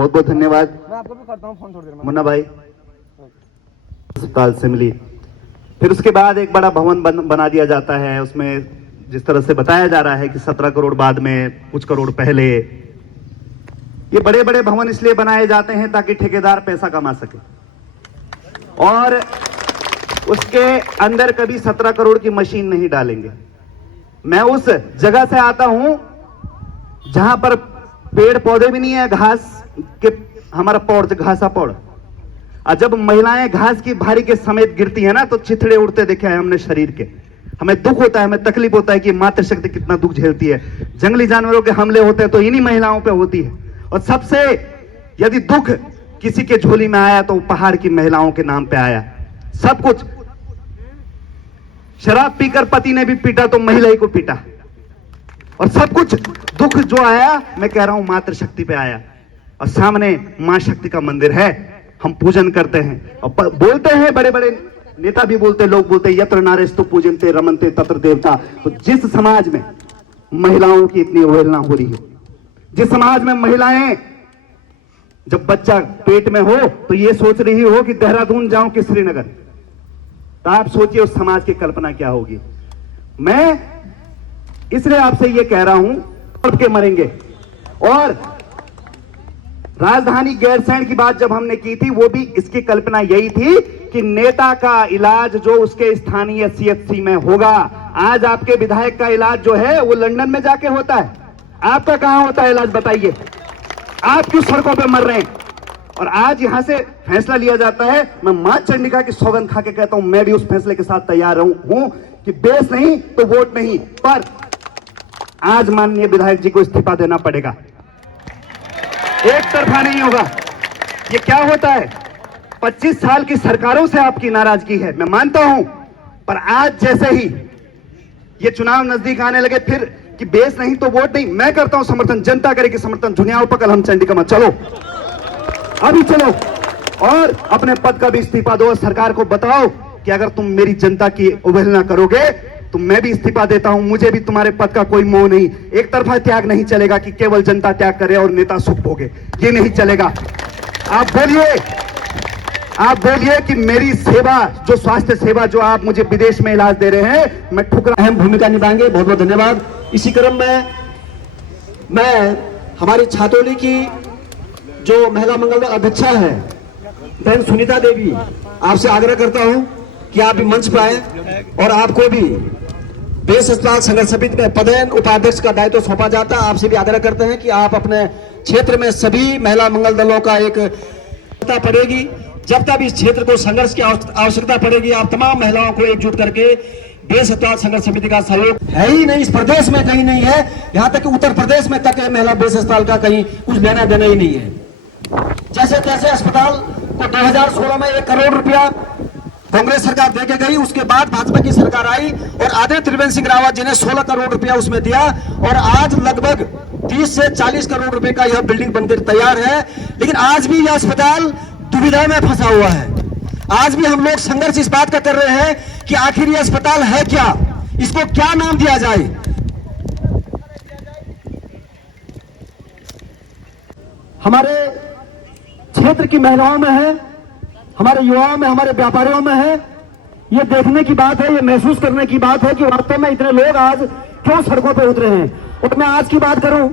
बहुत बहुत धन्यवाद। मैं आपको भी करता हूँ फोन थोड़ी देर में। मुन्ना भाई अस्पताल से मिली, फिर उसके बाद एक बड़ा भवन बना दिया जाता है। उसमें जिस तरह से बताया जा रहा है कि 17 करोड़ बाद में, कुछ करोड़ पहले। ये बड़े बड़े भवन इसलिए बनाए जाते हैं ताकि ठेकेदार पैसा कमा सके, और उसके अंदर कभी 17 करोड़ की मशीन नहीं डालेंगे। मैं उस जगह से आता हूं जहां पर पेड़ पौधे भी नहीं है, घास के, हमारा पौड़, घासा पौड़। और जब महिलाएं घास की भारी के समेत गिरती है ना, तो चिथड़े उड़ते देखे हैं हमने शरीर के। हमें दुख होता है, हमें तकलीफ होता है कि मातृशक्ति कितना दुख झेलती है। जंगली जानवरों के हमले होते हैं तो इन्हीं महिलाओं पे होती है। और सबसे यदि दुख किसी के झोली में आया तो पहाड़ की महिलाओं के नाम पे आया। सब कुछ, शराब पीकर पति ने भी पीटा तो महिला ही को पीटा, और सब कुछ दुख जो आया, मैं कह रहा हूं मातृशक्ति पे आया। और सामने मां शक्ति का मंदिर है, हम पूजन करते हैं। और बोलते हैं, बड़े बड़े नेता भी बोलते, लोग बोलते हैं, यत्र नारेस्तु पूजन्ते रमन्ते तत्र देवता। तो जिस समाज में महिलाओं की इतनी अवहेलना हो रही है, जिस समाज में महिलाएं जब बच्चा पेट में हो तो ये सोच रही हो कि देहरादून जाऊं कि श्रीनगर, तो आप सोचिए उस समाज की कल्पना क्या होगी। मैं इसलिए आपसे ये कह रहा हूं, तड़प के मरेंगे। और राजधानी गैरसैंण की बात जब हमने की थी, वो भी इसकी कल्पना यही थी कि नेता का इलाज जो उसके स्थानीय सीएचसी में होगा। आज आपके विधायक का इलाज जो है वो लंदन में जाके होता है, आपका कहां होता है इलाज, बताइए। आप क्यों सड़कों पे मर रहे हैं? और आज यहां से फैसला लिया जाता है। मैं मां चंडिका की सौगंध खा के कहता हूं, मैं भी उस फैसले के साथ तैयार हूं कि बेस नहीं तो वोट नहीं, पर आज माननीय विधायक जी को इस्तीफा देना पड़ेगा। एक तरफा नहीं होगा। ये क्या होता है, 25 साल की सरकारों से आपकी नाराजगी है, मैं मानता हूं, पर आज जैसे ही ये चुनाव नजदीक आने लगे, फिर कि बेस नहीं तो वोट नहीं। मैं करता हूं समर्थन, जनता करेगी समर्थन। दुनिया पकड़, हम चंडिका में चलो, अभी चलो, और अपने पद का भी इस्तीफा दो। सरकार को बताओ कि अगर तुम मेरी जनता की अवहेलना करोगे तो मैं भी इस्तीफा देता हूं, मुझे भी तुम्हारे पद का कोई मोह नहीं। एक तरफा त्याग नहीं चलेगा कि केवल जनता त्याग करे और नेता सुख भोगे, ये नहीं चलेगा। आप बोलिए कि मेरी सेवा, जो स्वास्थ्य सेवा जो आप मुझे विदेश में इलाज दे रहे हैं, मैं ठुकरा, अहम भूमिका निभाएंगे। बहुत बहुत धन्यवाद। इसी क्रम में मैं हमारी छातौली की जो महिला मंगल दल अध्यक्षा है बहन सुनीता देवी, आपसे आग्रह करता हूं कि आप भी मंच पर आए, और आपको भी बेस अस्पताल संघर्ष समिति में पदेन उपाध्यक्ष का दायित्व सौंपा जाता है। आपसे भी आग्रह करते हैं कि आप अपने क्षेत्र में सभी महिला मंगल दलों का एक पड़ेगी। जब तक इस क्षेत्र को संघर्ष की आवश्यकता पड़ेगी, आप तमाम महिलाओं को एकजुट करके बेस अस्पताल संघर्ष समिति का सहयोग है ही नहीं, इस प्रदेश में कहीं नहीं है। यहां तक कि उत्तर प्रदेश में तक महिला बेस अस्पताल का कहीं कुछ लेना देना ही नहीं है। जैसे तैसे अस्पताल को 2016 में 1 करोड़ रुपया कांग्रेस सरकार देके गई, उसके बाद भाजपा की सरकार आई और आदित्य त्रिवेंद्र सिंह रावत जी ने 16 करोड़ रुपया उसमें दिया, और आज लगभग 30 से 40 करोड़ रुपए का यह बिल्डिंग बनकर तैयार है। लेकिन आज भी यह अस्पताल दुविधा में फंसा हुआ है। आज भी हम लोग संघर्ष इस बात का कर रहे हैं कि आखिर यह अस्पताल है क्या, इसको क्या नाम दिया जाए। हमारे क्षेत्र की महिलाओं में है, हमारे युवाओं में, हमारे व्यापारियों में है। ये देखने की बात है, ये महसूस करने की बात है कि वास्तव में इतने लोग आज क्यों सड़कों पर उतरे हैं। और मैं आज की बात करूं,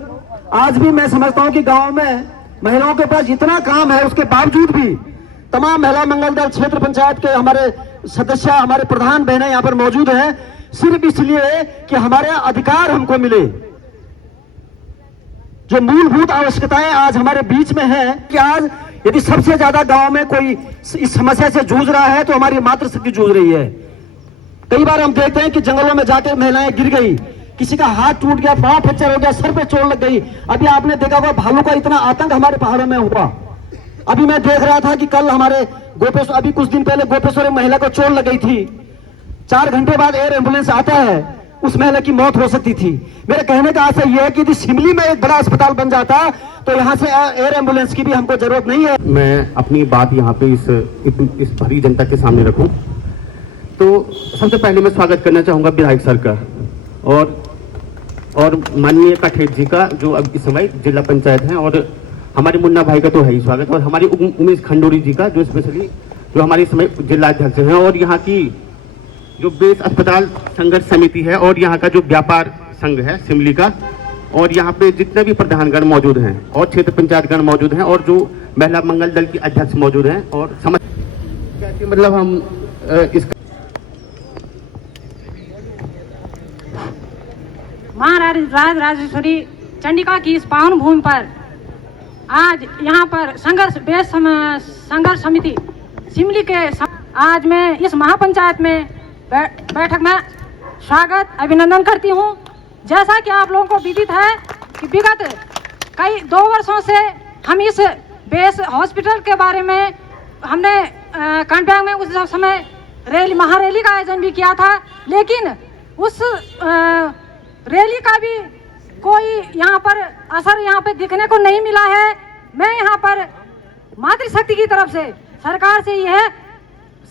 आज भी मैं समझता हूं कि गांव में महिलाओं के पास इतना काम है, उसके बावजूद भी तमाम महिला मंगल दल क्षेत्र पंचायत के हमारे सदस्य, हमारे प्रधान बहनें यहाँ पर मौजूद हैं, सिर्फ इसलिए कि हमारे अधिकार हमको मिले। जो मूलभूत आवश्यकताएं आज हमारे बीच में है कि आज यदि सबसे ज्यादा गांव में कोई इस समस्या से जूझ रहा है तो हमारी मातृशक्ति जूझ रही है। कई बार हम देखते हैं कि जंगलों में जाकर महिलाएं गिर गई, किसी का हाथ टूट गया, पांव फ्रैक्चर हो गया, सर पे चोट लग गई। अभी आपने देखा होगा भालू का इतना आतंक हमारे पहाड़ों में हुआ। अभी मैं देख रहा था कि कल हमारे गोपेश्वर, अभी कुछ दिन पहले गोपेश्वर में महिला को चोट लग गई थी। 4 घंटे बाद एयर एम्बुलेंस आता है, उस महिला की मौत हो सकती थी। मेरे कहने का आशय यह है कि यदि शिमली में एक बड़ा अस्पताल बन जाता तो यहाँ से एयर एम्बुलेंस की भी हमको जरूरत नहीं है। मैं अपनी बात यहाँ पे इस भरी जनता के सामने रखूं तो सबसे पहले मैं स्वागत करना चाहूँगा विधायक सर का और माननीय काठेर जी का, जो अब इस समय जिला पंचायत हैं और हमारे मुन्ना भाई का तो है ही स्वागत, और हमारे उमेश खंडूरी जी का जो स्पेशली जो हमारे समय जिलाध्यक्ष हैं, और यहाँ की जो बेस अस्पताल संघर्ष समिति है, और यहाँ का जो व्यापार संघ है सिमली का, और यहाँ पे जितने भी प्रधानगण मौजूद हैं और क्षेत्र पंचायतगण मौजूद हैं, और जो महिला मंगल दल की अध्यक्ष मौजूद हैं, और समझ क्या कि मतलब हम इसका महाराज राजेश्वरी चंडिका की इस पावन भूमि पर आज यहाँ पर संघर्ष समिति सिमली के आज मैं इस महापंचायत में बैठक में स्वागत अभिनंदन करती हूँ। जैसा कि आप लोगों को विदित है कि विगत कई 2 वर्षों से हम इस बेस हॉस्पिटल के बारे में हमने कंटैक्ट में उस समय महारैली का आयोजन भी किया था, लेकिन उस रैली का भी कोई यहाँ पर असर यहाँ पे दिखने को नहीं मिला है। मैं यहाँ पर मातृशक्ति की तरफ से सरकार से यह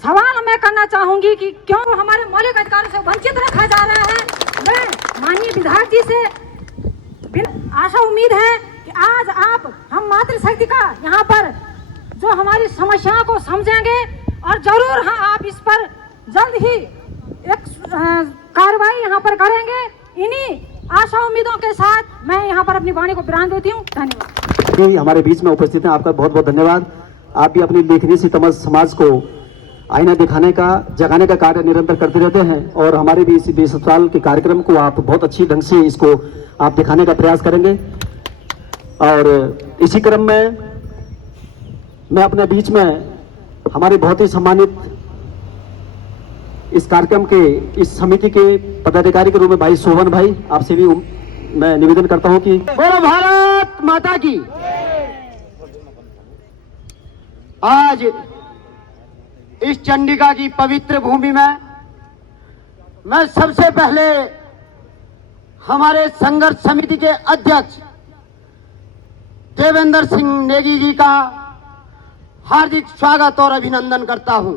सवाल मैं करना चाहूंगी कि क्यों हमारे मौलिक अधिकारों से वंचित रखा जा रहा है। मैं माननीय विधायक जी से आशा उम्मीद है कि आज आप हम मातृशक्ति का यहाँ पर जो हमारी समस्याओं को समझेंगे और जरूर आप इस पर जल्द ही एक कार्रवाई यहाँ पर करेंगे। इन्हीं आशा उम्मीदों के साथ मैं यहाँ पर अपनी वाणी को विराम देती हूँ। धन्यवाद। हमारे बीच में उपस्थित हैं, आपका बहुत बहुत धन्यवाद। आप भी अपनी लेखनी से तमाम समाज को आईना दिखाने का जगाने का कार्य निरंतर करते रहते हैं, और हमारे भी इसी बेस अस्पताल के कार्यक्रम को आप बहुत अच्छी ढंग से इसको आप दिखाने का प्रयास करेंगे। और इसी क्रम में मैं अपने बीच में हमारे बहुत ही सम्मानित इस कार्यक्रम के इस समिति के पदाधिकारी के रूप में भाई शोभन भाई, आपसे भी मैं निवेदन करता हूं कि बोलो भारत माता की। आज इस चंडिका की पवित्र भूमि में मैं सबसे पहले हमारे संघर्ष समिति के अध्यक्ष देवेंद्र सिंह नेगी जी का हार्दिक स्वागत और अभिनंदन करता हूं,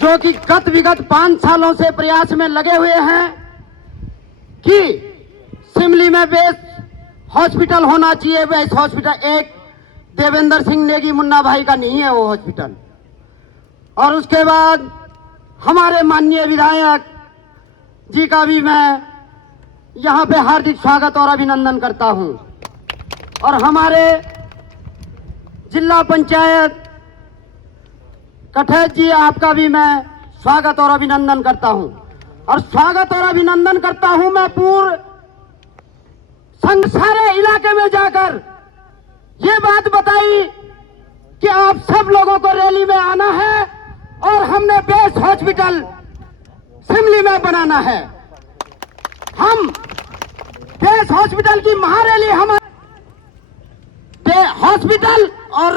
जो कि गत विगत 5 सालों से प्रयास में लगे हुए हैं कि सिमली में बेस हॉस्पिटल होना चाहिए। बेस हॉस्पिटल एक देवेंद्र सिंह नेगी मुन्ना भाई का नहीं है वो हॉस्पिटल। और उसके बाद हमारे माननीय विधायक जी का भी मैं यहां पे हार्दिक स्वागत और अभिनंदन करता हूं, और हमारे जिला पंचायत कठेत जी आपका भी मैं स्वागत और अभिनंदन करता हूं। और स्वागत और अभिनंदन करता हूं मैं पूर्व संघ सारे इलाके में जाकर ये बात बताई कि आप सब लोगों को रैली में आना है और हमने बेस हॉस्पिटल सिमली में बनाना है। हम बेस हॉस्पिटल की महारैली हमारे हॉस्पिटल, और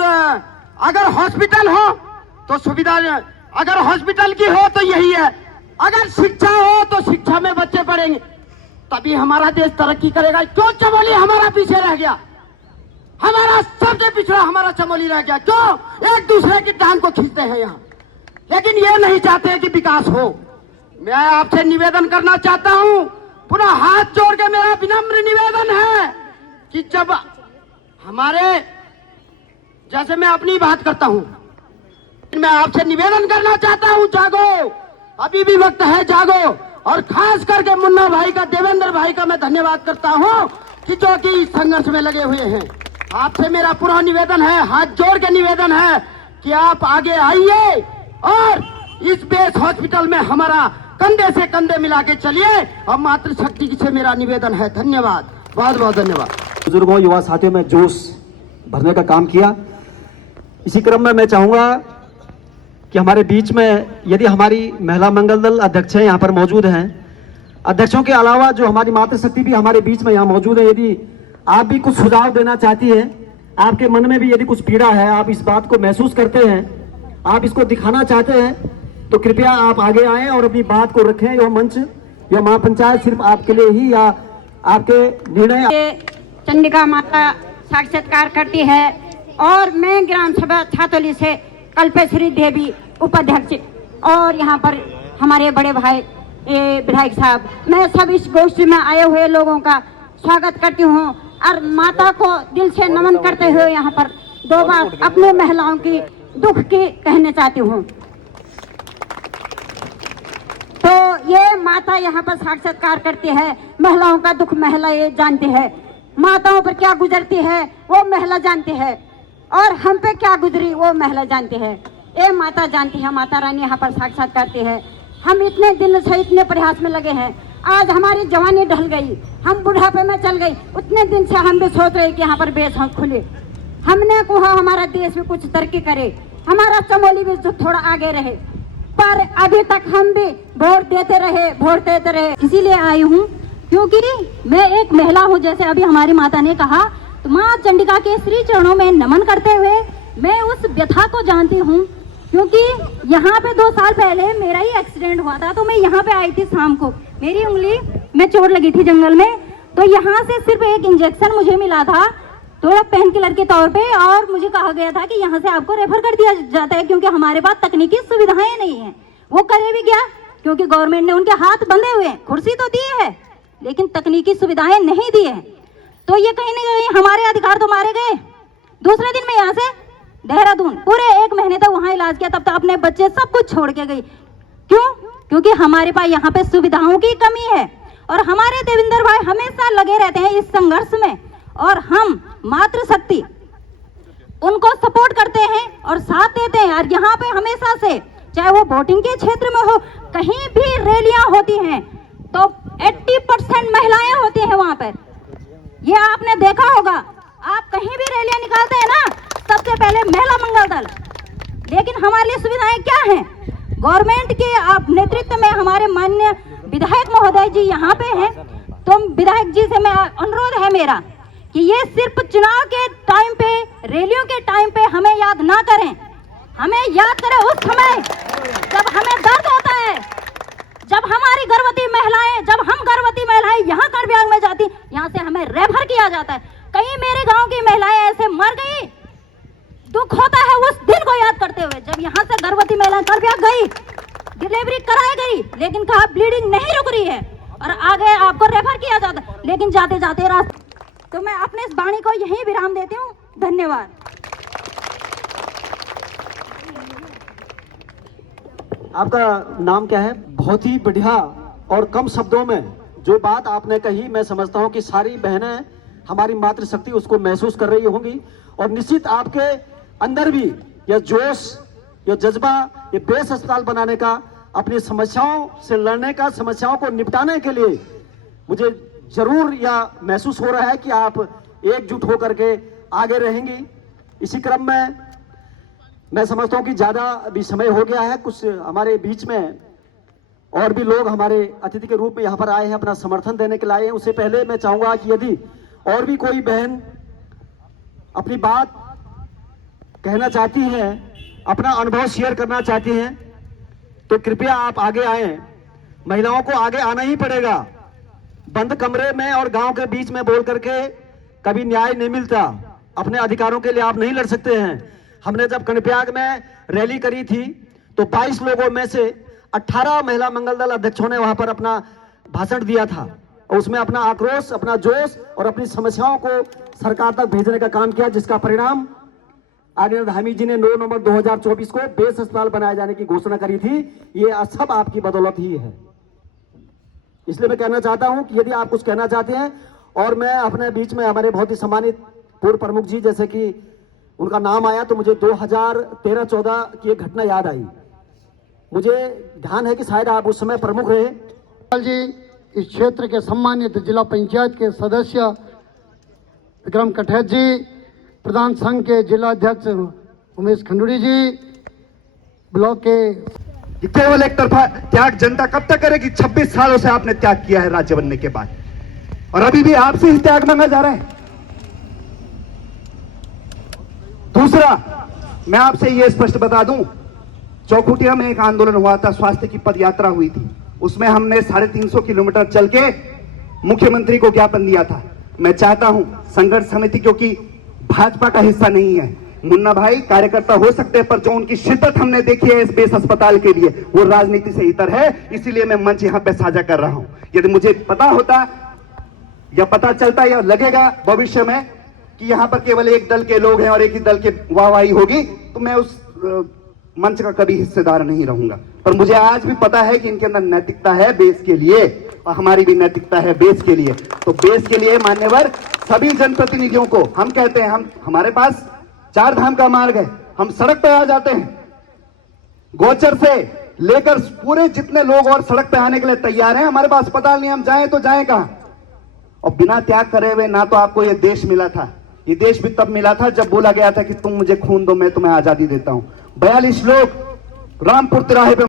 अगर हॉस्पिटल हो तो सुविधा, अगर हॉस्पिटल की हो तो यही है, अगर शिक्षा हो तो शिक्षा में बच्चे पढ़ेंगे तभी हमारा देश तरक्की करेगा। क्यों चमोली हमारा पीछे रह गया? हमारा सबसे पिछड़ा हमारा चमोली रह गया। क्यों? एक दूसरे की टांग को खींचते हैं यहाँ, लेकिन ये नहीं चाहते कि विकास हो। मैं आपसे निवेदन करना चाहता हूँ, पुनः हाथ जोड़ के मेरा विनम्र निवेदन है कि जब हमारे, जैसे मैं अपनी बात करता हूँ, मैं आपसे निवेदन करना चाहता हूँ, जागो, अभी भी वक्त है, जागो। और खास करके मुन्ना भाई का, देवेंद्र भाई का मैं धन्यवाद करता हूँ कि जो कि इस संघर्ष में लगे हुए हैं। आपसे मेरा पुनः निवेदन है, हाथ जोड़ के निवेदन है कि आप आगे आइए और इस बेस हॉस्पिटल में हमारा कंधे से कंधे मिला के चलिए। और मातृशक्ति से मेरा निवेदन है। धन्यवाद, बहुत बहुत धन्यवाद। बुजुर्गों, युवा साथियों में जोश भरने का काम किया। इसी क्रम में मैं चाहूंगा कि हमारे बीच में यदि हमारी महिला मंगल दल अध्यक्ष यहाँ पर मौजूद हैं, अध्यक्षों के अलावा जो हमारी मातृशक्ति भी हमारे बीच में यहाँ मौजूद है, यदि आप भी कुछ सुझाव देना चाहती है, आपके मन में भी यदि कुछ पीड़ा है, आप इस बात को महसूस करते हैं, आप इसको दिखाना चाहते हैं, तो कृपया आप आगे आएं और अपनी बात को रखें। यह मंच, यह महापंचायत सिर्फ आपके लिए ही या आपके निर्णय। चंडिका माता साक्षात्कार करती है और मैं ग्राम सभा छातोली से कल्पेश्वरी देवी उपाध्यक्ष, और यहाँ पर हमारे बड़े भाई विधायक साहब, मैं सब इस गोष्ठी में आए हुए लोगों का स्वागत करती हूँ। और माता को दिल से नमन करते हुए यहाँ पर 2 बार अपने महिलाओं की दुख की कहने चाहती हूँ। तो ये माता यहाँ पर साक्षात्कार करती है, महिलाओं का दुख महिला ये जानती है, माताओं पर क्या गुजरती है वो महिला जानती है, और हम पे क्या गुजरी वो महिला जानती है। ये माता जानती है, माता रानी यहाँ पर साक्षात करती है। हम इतने दिन से इतने प्रयास में लगे हैं, आज हमारी जवानी ढल गई, हम बुढ़ापे में चल गई। उतने दिन से हम भी सोच रहे कि यहाँ पर बेस हम खुले, हमने कहा हमारा देश में कुछ तरक्की करे, हमारा चमोली भी थोड़ा आगे रहे, पर अभी तक हम भी वोट देते रहे। इसीलिए आई हूँ क्योंकि मैं एक महिला हूँ, जैसे अभी हमारी माता ने कहा, तो माँ चंडिका के श्री चरणों में नमन करते हुए मैं उस व्यथा को जानती हूँ। क्योंकि यहाँ पे 2 साल पहले मेरा ही एक्सीडेंट हुआ था, तो मैं यहाँ पे आई थी शाम को, मेरी उंगली में चोट लगी थी जंगल में, तो यहाँ से सिर्फ एक इंजेक्शन मुझे मिला था थोड़ा पेन किलर के तौर पे, और मुझे कहा गया था कि यहाँ से आपको रेफर कर दिया जाता है क्योंकि हमारे पास तकनीकी सुविधाएं नहीं है। वो करे भी क्या, क्योंकि गवर्नमेंट ने उनके हाथ बंधे हुए हैं, कुर्सी तो दी है लेकिन तकनीकी सुविधाएं नहीं दी है। तो ये कहीं ना कहीं हमारे अधिकार तो मारे गए। दूसरे दिन मैं यहाँ से देहरादून पूरे 1 महीने तक वहाँ इलाज किया, तब तक अपने बच्चे सब कुछ छोड़ के गई। क्यों? क्योंकि हमारे पास यहाँ पे सुविधाओं की कमी है, और हमारे देवेंद्र भाई हमेशा लगे रहते हैं इस संघर्ष में, और हम मातृशक्ति उनको सपोर्ट करते हैं और साथ देते हैं। और यहाँ पे हमेशा से, चाहे वो वोटिंग के क्षेत्र में हो, कहीं भी रैलियां होती हैं तो 80% महिलाएं होती हैं वहां पर। ये आपने देखा होगा, आप कहीं भी रैलियां निकालते हैं ना, सबसे पहले महिला मंगल दल। लेकिन हमारे लिए सुविधाएं क्या हैं? गवर्नमेंट के आप नेतृत्व में हमारे माननीय विधायक महोदय जी यहाँ पे हैं, तो विधायक जी से मैं अनुरोध है मेरा कि ये सिर्फ चुनाव के टाइम पे, रैलियों के टाइम पे हमें याद ना करें, हमें याद करें उस समय जब हमें दर्द होता है, जब हमारी गर्भवती महिलाएं, जब हम गर्भवती महिलाएं यहाँ कर्ब्याग में जाती, यहाँ से हमें रेफर किया जाता है। कहीं मेरे गांव की महिलाएं ऐसे मर गई, दुख होता है उस दिन को याद करते हुए, जब यहाँ से गर्भवती महिलाएं कर्ब्याग गई, डिलीवरी कराई गई, लेकिन कहा ब्लीडिंग नहीं रुक रही है और आगे आपको रेफर किया जाता है, लेकिन जाते जाते रास्ते। तो मैं अपने इस वाणी को यहीं विराम देती हूँ। धन्यवाद। आपका नाम क्या है? बहुत ही बढ़िया और कम शब्दों में जो बात आपने कही, मैं समझता हूं कि सारी बहनें हमारी मातृशक्ति उसको महसूस कर रही होंगी, और निश्चित आपके अंदर भी यह जोश, यह जज्बा, ये बेस अस्पताल बनाने का, अपनी समस्याओं से लड़ने का, समस्याओं को निपटाने के लिए मुझे जरूर यह महसूस हो रहा है कि आप एकजुट होकर के आगे रहेंगी। इसी क्रम में मैं समझता हूं कि ज्यादा अभी समय हो गया है, कुछ हमारे बीच में और भी लोग हमारे अतिथि के रूप में यहाँ पर आए हैं, अपना समर्थन देने के लिए आए हैं। उससे पहले मैं चाहूंगा कि यदि और भी कोई बहन अपनी बात कहना चाहती हैं, अपना अनुभव शेयर करना चाहती हैं, तो कृपया आप आगे आए। महिलाओं को आगे आना ही पड़ेगा। बंद कमरे में और गांव के बीच में बोल करके कभी न्याय नहीं मिलता। अपने अधिकारों के लिए आप नहीं लड़ सकते हैं। हमने जब कनप्याग में रैली करी थी तो 22 लोगों में से 18 महिला मंगल दल अध्यक्षों ने वहां पर अपना भाषण दिया था, और उसमें अपना आक्रोश, अपना जोश और अपनी समस्याओं को सरकार तक भेजने का काम किया, जिसका परिणाम आदित्य धामी जी ने 9 नवंबर 2024 को बेस अस्पताल बनाए जाने की घोषणा करी थी। ये सब आपकी बदौलत ही है। इसलिए मैं कहना चाहता हूं कि यदि आप कुछ कहना चाहते हैं, और मैं अपने बीच में हमारे बहुत ही सम्मानित पूर्व प्रमुख जी, जैसे कि उनका नाम आया तो मुझे 2013-14 की एक घटना याद आई। मुझे ध्यान है कि शायद आप उस समय प्रमुख रहे। जी, इस क्षेत्र के सम्मानित जिला पंचायत के सदस्य विक्रम कठेत जी, प्रधान संघ के जिला अध्यक्ष उमेश खंडूरी जी, ब्लॉक के केवल एक तरफा त्याग जनता कब तक करेगी? 26 सालों से आपने त्याग किया है राज्य बनने के बाद, और अभी भी आपसे ही त्याग मांगा जा रहा है। दूसरा, मैं आपसे यह स्पष्ट बता दूं, चौखुटिया में एक आंदोलन हुआ था, स्वास्थ्य की पदयात्रा हुई थी, उसमें हमने 350 किलोमीटर चल के मुख्यमंत्री को ज्ञापन दिया था। मैं चाहता हूं संघर्ष समिति, क्योंकि भाजपा का हिस्सा नहीं है, मुन्ना भाई कार्यकर्ता हो सकते हैं, पर जो उनकी शिद्दत हमने देखी है इस बेस अस्पताल के लिए, वो राजनीति से इतर है। इसीलिए मैं मंच यहां पे साझा कर रहा हूं। यदि मुझे पता होता यह पता चलता या लगेगा भविष्य में कि यहां पर केवल एक दल के लोग हैं और एक ही दल के वाहवाही होगी, तो मैं उस मंच का कभी हिस्सेदार नहीं रहूंगा। पर मुझे आज भी पता है कि इनके अंदर नैतिकता है बेस के लिए, और हमारी भी नैतिकता है बेस के लिए। तो बेस के लिए मान्यवर सभी जनप्रतिनिधियों को हम कहते हैं, हमारे पास 4 धाम का मार्ग है, हम सड़क पे आ जाते हैं। गोचर से लेकर पूरे जितने लोग और सड़क पे आने के लिए तैयार हैं, हमारे पास अस्पताल नहीं, हम जाएं तो जाएं कहां? और बिना त्याग करे हुए ना तो आपको यह देश मिला था, ये देश भी तब मिला था जब बोला गया था कि तुम मुझे खून दो, मैं तुम्हें आजादी देता हूं। 42 लोग रामपुर तिराहे पे